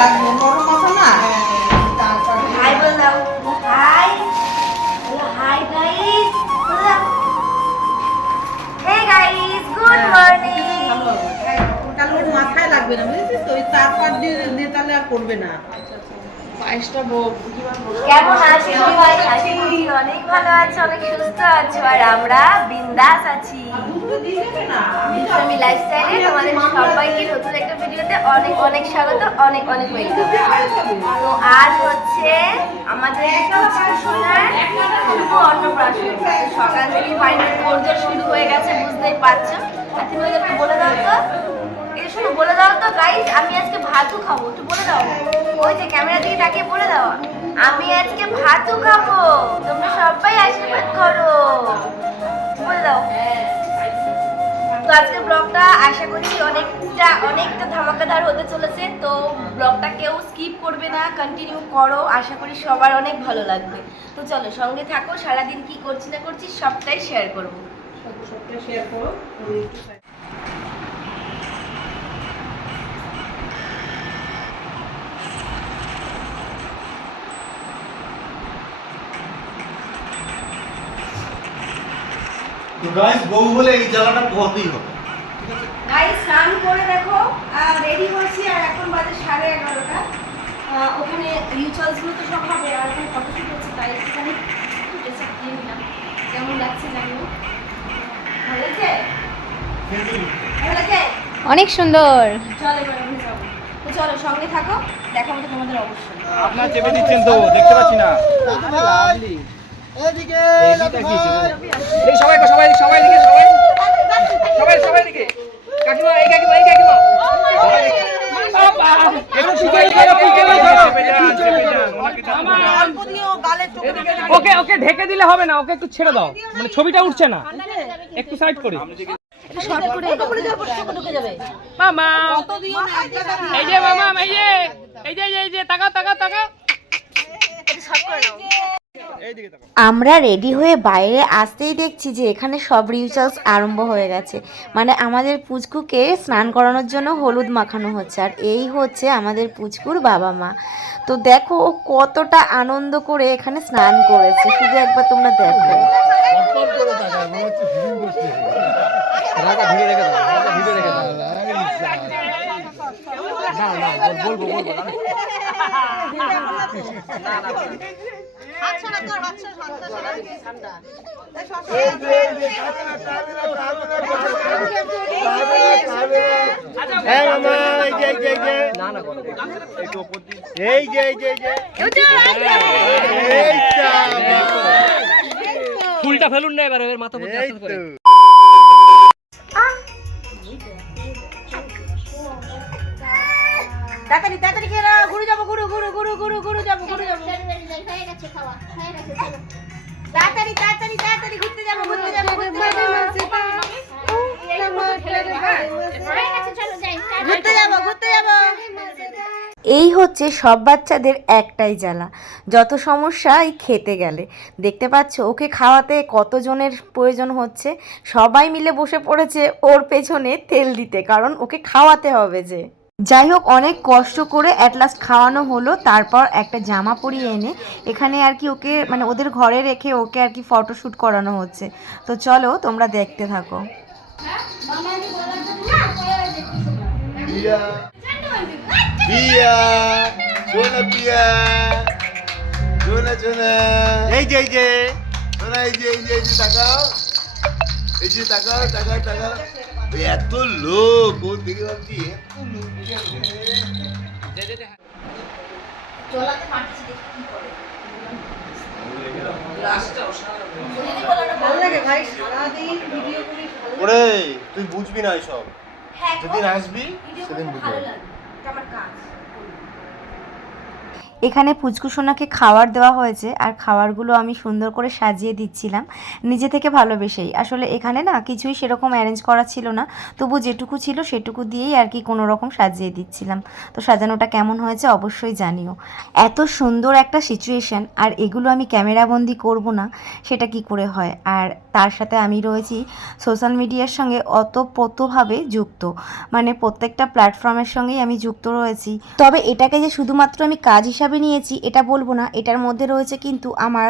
লাগবে নরম মাথা না। হাই বল দাও। Hi hi guys. Hey guys, good morning. তাহলে ওর মাথায় লাগবে না বুঝেছিস তো, ওই 4-5 দিন দিয়ে তাহলে আর করবে না। পায়েসটা কেমন আছো সবাই? আশা করছি অনেক ভালো আছো, অনেক সুস্থ আছো, আর আমরা বিন্দাস আছি। আমি লাইফস্টাইলে তোমাদের সবাইকে নতুন একটা ভিডিওতে অনেক অনেক স্বাগত, অনেক অনেক ওয়েলকাম। তো আজ হচ্ছে আমাদের সোনার শুভ অন্নপ্রাশন। সকাল থেকে বাড়িতে তোড়জোড় শুরু হয়ে গেছে, বুঝতেই পারছো। আর তুমি ওদেরকে বলে দাও তো, এই শুনো বলে দাও তো গাইস, আমি আজকে ভাতও খাবো, একটু বলে দাও। ওই যে ক্যামেরা দিকে তাকিয়ে বলে দাও, আমি আজকে ভাতও খাবো, তোমরা সবাই আশীর্বাদ করো, বলে দাও। তো আজকের ব্লগটা আশা করছি অনেকটা ধামাকাদার হতে চলেছে। তো ব্লগটা কেউ স্কিপ করবে না, কন্টিনিউ করো, আশা করি সবার অনেক ভালো লাগবে। তো চলো সঙ্গে থাকো, সারাদিন কি করছি না করছি সবটাই শেয়ার করবো। সবটা শেয়ার করো। তো গাইস বউ বলে এই জ্বালাটা পোহাতেই হবে। গাইস স্নান করে দেখো রেডি হয়েছি, আর এখন বাজে 11:30। ওখানে রিচুয়ালসগুলো তো সব হবে, আর ওখানে ফটোশুট হচ্ছে, তাই একটুখানি ড্রেস আপ দিয়ে নিলাম। কেমন লাগছে জানিও। ভালো লাগছে? ভালো লাগছে? অনেক সুন্দর। চলো এবার আমি যাবো। তো চলো সঙ্গে থাকো, দেখাবো তো তোমাদের অবশ্যই। আপনার চেপে দিচ্ছেন তো দেখতে পাচ্ছি না। দাদু ভাই এদিকে দাদু ভাই এই সবাই সবাই সবাই দিকে সবাই সবাই দিকে কাকিমা এই কাকিমা বাবা একটু পিছনে ধরো অল্প দিও গালে চোখে ঢুকে যাবে। ওকে ওকে ঢেকে দিলে হবে না, ওকে একটু ছেড়ে দাও, মানে ছবিটা উঠছে না, একটু সাইড করে শর্ট করে চোখে ঢুকে যাবে। মামা কত দিও না, এক জায়গা দিয়ে। এই যে মামা এই যে তাকাও তাকাও তাকাও শর্ট করে নাও। এইদিকে তাকাও। আমরা রেডি হয়ে বাইরে আসতেই দেখছি যে এখানে সব রিচুয়ালস আরম্ভ হয়ে গেছে। মানে আমাদের পুচকুকে স্নান করানোর জন্য হলুদ মাখানো হচ্ছে, আর এই হচ্ছে আমাদের পুচকুর বাবা মা। তো দেখো ও কতটা আনন্দ করে এখানে স্নান করেছে, শুধু একবার তোমরা দেখো। হাতছাড়া কর, হাতছাড়া ঠান্ডা। এই মামা এই যে না না এই যে এই ফুলটা ফেলুন না এবার, এর মাথা পড়তে আস্তে করে। তাড়াতাড়ি তাড়াতাড়ি খেয়ে নাও, ঘুরে যাবো, ঘুরে যাবো। হয়ে গেছে খাওয়া, হয়ে গেছে, চলো। তাড়াতাড়ি ঘুরতে যাবো। হয়ে গেছে, চলো যাই। ঘুরতে যাবো। এই হচ্ছে সব বাচ্চাদের একটাই জ্বালা, যত সমস্যা এই খেতে গেলে। দেখতে পাচ্ছ ওকে খাওয়াতে কতজনের প্রয়োজন হচ্ছে, সবাই মিলে বসে পড়েছে ওর পেছনে তেল দিতে, কারণ ওকে খাওয়াতে হবে যে। যাই হোক, অনেক কষ্ট করে অ্যাট লাস্ট খাওয়ানো হলো। তারপর একটা জামা পরিয়ে এনে এখানে আর কি ওকে মানে ওদের ঘরে রেখে ওকে আর কি ফটোশ্যুট করানো হচ্ছে। তো চলো তোমরা দেখতে থাকো। বিয়া বিয়া সোনা বিয়া সোনা এই যে সোনা এই যে তাকাও তাকাও এত লোক ও দেখে ভাবছি এত লোক চলাতে পারছি, দেখি কি করে। ভালো লাগে ভাই, সারাদিন ভিডিও করি। ওরে তুই বুঝবি না এসব, হ্যাঁ, যেদিন আসবি ভিডিও সেদিন করতে বুঝবি। ভালো লাগে, এটা আমার কাজ। এখানে পুচকু সোনাকে খাবার দেওয়া হয়েছে আর খাবারগুলো আমি সুন্দর করে সাজিয়ে দিচ্ছিলাম নিজে থেকে ভালোবেসেই। আসলে এখানে না কিছুই সেরকম অ্যারেঞ্জ করা ছিল না, তবু যেটুকু ছিল সেটুকু দিয়েই আর কি কোনো রকম সাজিয়ে দিচ্ছিলাম। তো সাজানোটা কেমন হয়েছে অবশ্যই জানিও। এত সুন্দর একটা সিচুয়েশান আর এগুলো আমি ক্যামেরাবন্দি করব না সেটা কি করে হয়। আর তার সাথে আমি রয়েছি সোশ্যাল মিডিয়ার সঙ্গে ওতপ্রোতভাবে যুক্ত, মানে প্রত্যেকটা প্ল্যাটফর্মের সঙ্গেই আমি যুক্ত রয়েছি। তবে এটাকে যে শুধুমাত্র আমি কাজ হিসাবে নিয়েছি এটা বলবো না, এটার মধ্যে রয়েছে কিন্তু আমার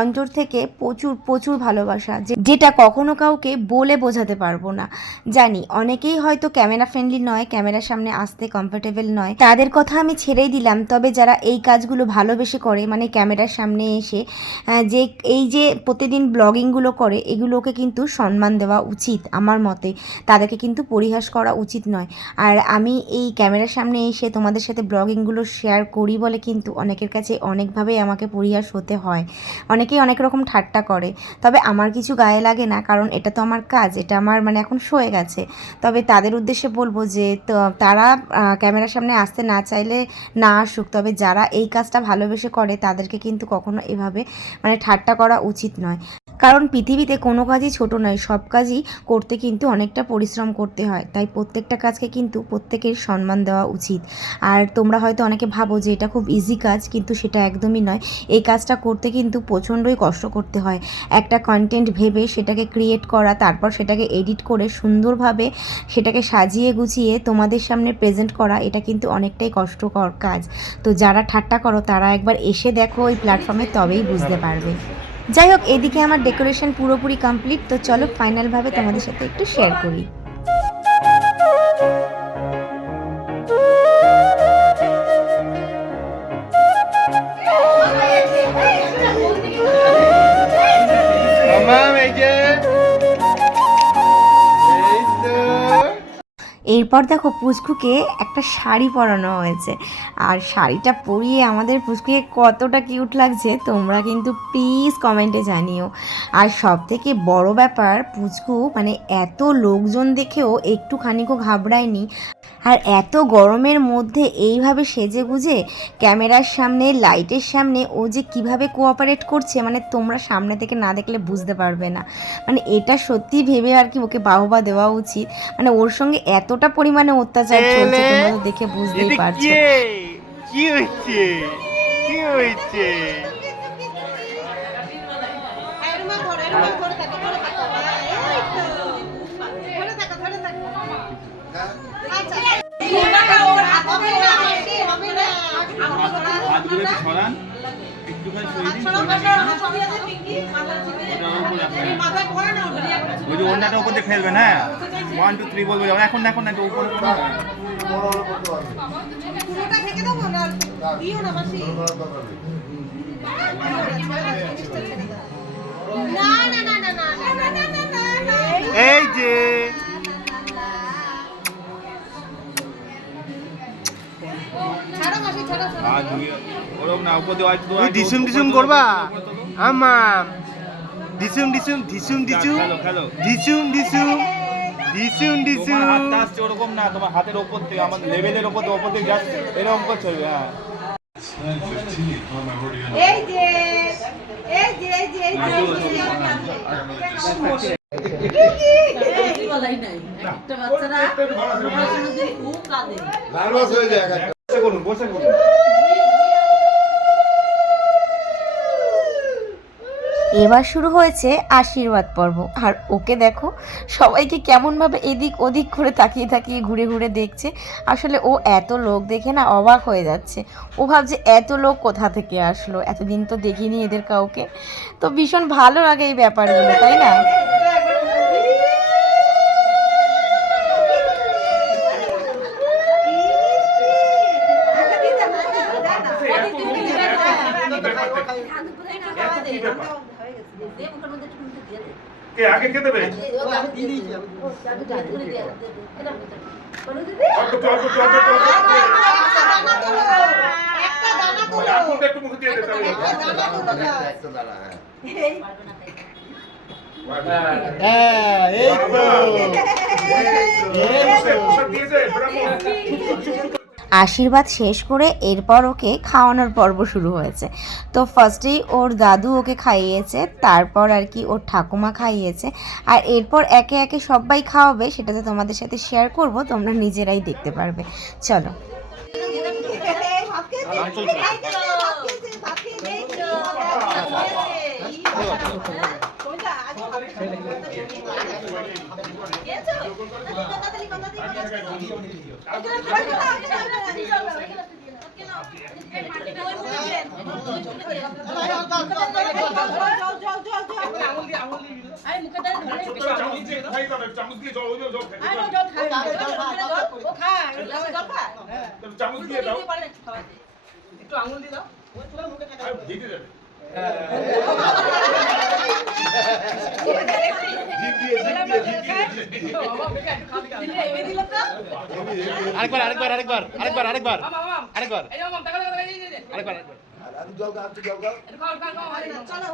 অন্তর থেকে প্রচুর প্রচুর ভালোবাসা, যেটা কখনো কাউকে বলে বোঝাতে পারবো না। জানি অনেকেই হয়তো ক্যামেরা ফ্রেন্ডলি নয়, ক্যামেরার সামনে আসতে কমফোর্টেবল নয়, তাদের কথা আমি ছেড়েই দিলাম। তবে যারা এই কাজগুলো ভালোবেসে করে, মানে ক্যামেরার সামনে এসে যে এই যে প্রতিদিন ব্লগিংগুলো করে, এগুলোকে কিন্তু সম্মান দেওয়া উচিত আমার মতে, তাদেরকে কিন্তু পরিহাস করা উচিত নয়। আর আমি এই ক্যামেরার সামনে এসে তোমাদের সাথে ব্লগিংগুলো শেয়ার করি বলে কিন্তু অনেকের কাছে অনেকভাবেই আমাকে পরিহাস হতে হয়, অনেকেই অনেক রকম ঠাট্টা করে। তবে আমার কিছু গায়ে লাগে না, কারণ এটা তো আমার কাজ, এটা আমার মানে এখন সয়ে গেছে। তবে তাদের উদ্দেশ্যে বলবো যে তারা ক্যামেরার সামনে আসতে না চাইলে না আসুক, তবে যারা এই কাজটা ভালোবেসে করে তাদেরকে কিন্তু কখনো এভাবে মানে ঠাট্টা করা উচিত নয়। কারণ পৃথিবীতে কোনো কাজই ছোট নয়, সব কাজই করতে কিন্তু অনেকটা পরিশ্রম করতে হয়, তাই প্রত্যেকটা কাজকে কিন্তু প্রত্যেকের সম্মান দেওয়া উচিত। আর তোমরা হয়তো অনেকে ভাবো যে এটা খুব ইজি কাজ, কিন্তু সেটা একদমই নয়। এই কাজটা করতে কিন্তু প্রচণ্ডই কষ্ট করতে হয়। একটা কন্টেন্ট ভেবে সেটাকে ক্রিয়েট করা, তারপর সেটাকে এডিট করে সুন্দরভাবে সেটাকে সাজিয়ে গুছিয়ে তোমাদের সামনে প্রেজেন্ট করা, এটা কিন্তু অনেকটাই কষ্টকর কাজ। তো যারা ঠাট্টা করো তারা একবার এসে দেখো ওই প্ল্যাটফর্মে, তবেই বুঝতে পারবে। যাই হোক, এদিকে আমার ডেকোরেশন পুরোপুরি কমপ্লিট। তো চলো ফাইনালভাবে তোমাদের সাথে একটু শেয়ার করি। এরপর দেখো পুচকুকে একটা শাড়ি পরানো হয়েছে, আর শাড়িটা পরিয়ে আমাদের পুচকুকে কতটা কিউট লাগছে তোমরা কিন্তু প্লিজ কমেন্টে জানিও। আর সব থেকে বড় ব্যাপার, পুচকু মানে এত লোকজন দেখেও একটুখানিকও ঘাবড়ায়নি। আর এত গরমের মধ্যে এইভাবে সেজে গুজে ক্যামেরার সামনে, লাইটের সামনে ও যে কিভাবে কোঅপারেট করছে, মানে তোমরা সামনে থেকে না দেখলে বুঝতে পারবে না। মানে এটা সত্যি ভেবে আর কি ওকে বাহবা দেওয়া উচিত, মানে ওর সঙ্গে এতটা পরিমাণে অত্যাচার চলছে, তোমরা তো দেখে বুঝতেই পারছো। কি হচ্ছে কি হচ্ছে ওনাটা উপর দিয়ে ফেলবে না, 1 2 3 বলবে এখন এখন না উপরে এই যে ডিসুম ডিসুম করবা আমাম ডিসুম ডিসুম ডিসুম ডিসুম ডিসুম ডিসুম ডিসুম ডিসুম হাতটা আসছে ওরকম না, তোমার হাতের ওপর থেকে আমাদের লেভেলের ওপর থেকে যাচ্ছে এরকম করে চলবে। হ্যাঁ এই যে এই যে এই যে এই যে বলাই নাই একটা বাচ্চারা খুব কাঁদে, নার্ভাস হয়ে যায়। বসে করুন বসে করুন। এবার শুরু হয়েছে আশীর্বাদ পর্ব। আর ওকে দেখো সবাইকে কেমনভাবে এদিক ওদিক করে তাকিয়ে তাকিয়ে ঘুরে ঘুরে দেখছে। আসলে ও এত লোক দেখে না অবাক হয়ে যাচ্ছে, ও ভাবছে এত লোক কোথা থেকে আসলো, এতদিন তো দেখিনি এদের কাউকে। তো ভীষণ ভালো লাগে এই ব্যাপারগুলো, তাই না? আগে খেতে দেবে আশীর্বাদ শেষ করে এরপর ওকে খাওয়ানোর পর্ব শুরু হয়েছে। তো ফার্স্টেই ওর দাদু ওকে খাইয়েছে, তারপর আর কি ওর ঠাকুমা খাইয়েছে, আর এরপর একে একে সবাই খাওয়াবে, সেটা তো তোমাদের সাথে শেয়ার করব, তোমরা নিজেরাই দেখতে পারবে। চলো। চামচ দিয়ে জল চামচ দিয়ে দাও, একটু আঙুল দিয়ে দাও, দিতে যাবে আরেকবার আরেকবার আরেকবার আরেকবার আরেকবার আরেকবার এই যে মাম টাকা টাকা এই যে আরেকবার একটু খাও খাও খাও চলো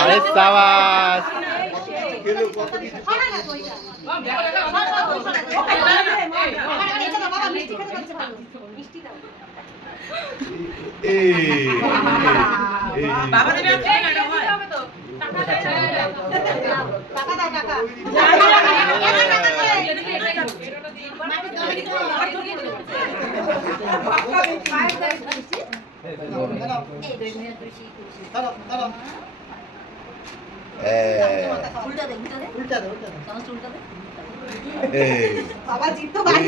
আরে সাবাস বাবা দেবে হবে তো টাকা দাও টাকা বাবা জিত তো বাড়ি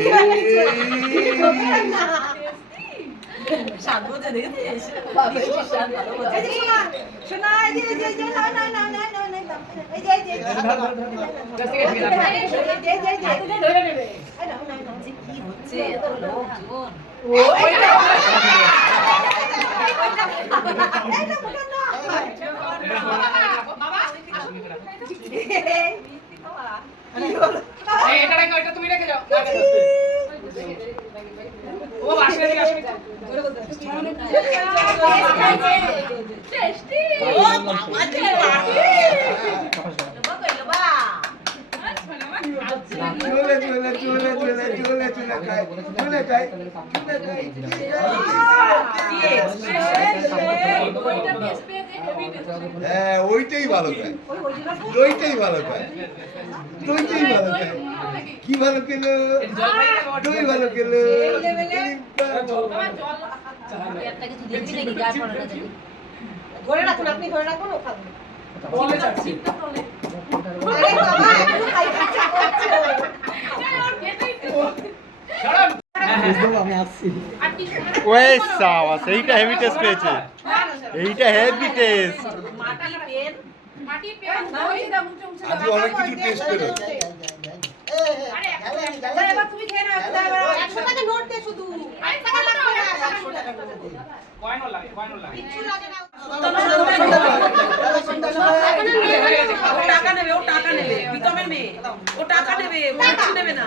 সাধুতে দেখেছিস বাবা এই শান ভালো এই যে শোনা এই যে না না না না না না এই যে ধরে নেবে এই না না না কি হচ্ছে এত লোকজন এটা তুমি রেখে যাও ও আসলে দিকে আসলে টেস্টি ও বাবা জি বাবা হ্যাঁ ওইটাই ভালো খায়, দইটাই ভালো খায়, দইটাই ভালো খায়। কি ভালো খেলো, দই ভালো খেলো। ধরে রাখুন, আপনি ধরে রাখুন, ও খাবে। ওই সাবাস এইটা হেভি টেস্ট পেয়েছে, এইটা হেভি টেস্ট। আজ অনেক কিছু টেস্ট পেলো। তুমি খেয়ে নাও, 100 টাকা নোট দে শুধু, 1 টাকা লাগবে না, 100 টাকা কয়েনও লাগে কিছু লাগে না। ও টাকা নেবে, ও টাকা নেবে, বিতমের মেয়ে, ও টাকা নেবে, ও কিছু নেবে না।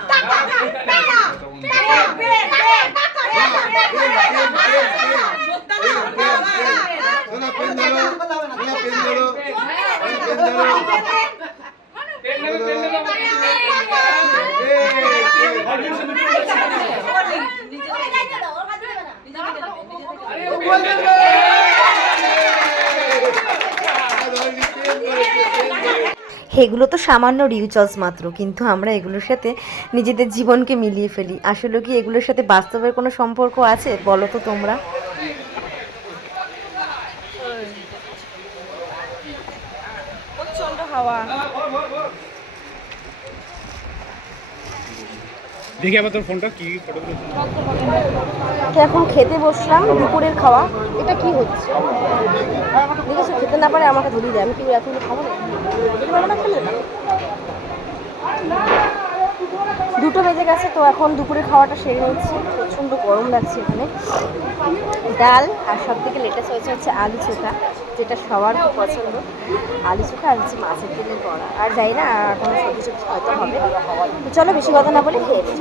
এগুলো তো সামান্য রিচুয়ালস মাত্র, কিন্তু আমরা এগুলোর সাথে নিজেদের জীবনকে মিলিয়ে ফেলি। আসলে কি এগুলোর সাথে বাস্তবের কোনো সম্পর্ক আছে বলো তো তোমরা? প্রচন্ড হাওয়া। দেখি আবার তোর ফোনটা কি ফটো তো এখন খেতে বসলাম দুপুরের খাওয়া। এটা কি হচ্ছে দেখেছো? খেতে না পারে আমাকে ধরিয়ে দেয়, আমি কি এত খাবো না? খেতে পারবো না খেলে? 2টো বেজে গেছে, তো এখন দুপুরের খাওয়াটা সেরে নিচ্ছি। প্রচণ্ড গরম লাগছে এখানে। ডাল আর সব থেকে লেটেস্ট হচ্ছে আলু চোখা, যেটা সবার খুব পছন্দ। আলু চোখা আর হচ্ছে মাছের তেলের বড়া, আর যাই না কোনো সবজি হয়তো হবে। তো চলো বেশি কথা না বলে খেয়ে নিই।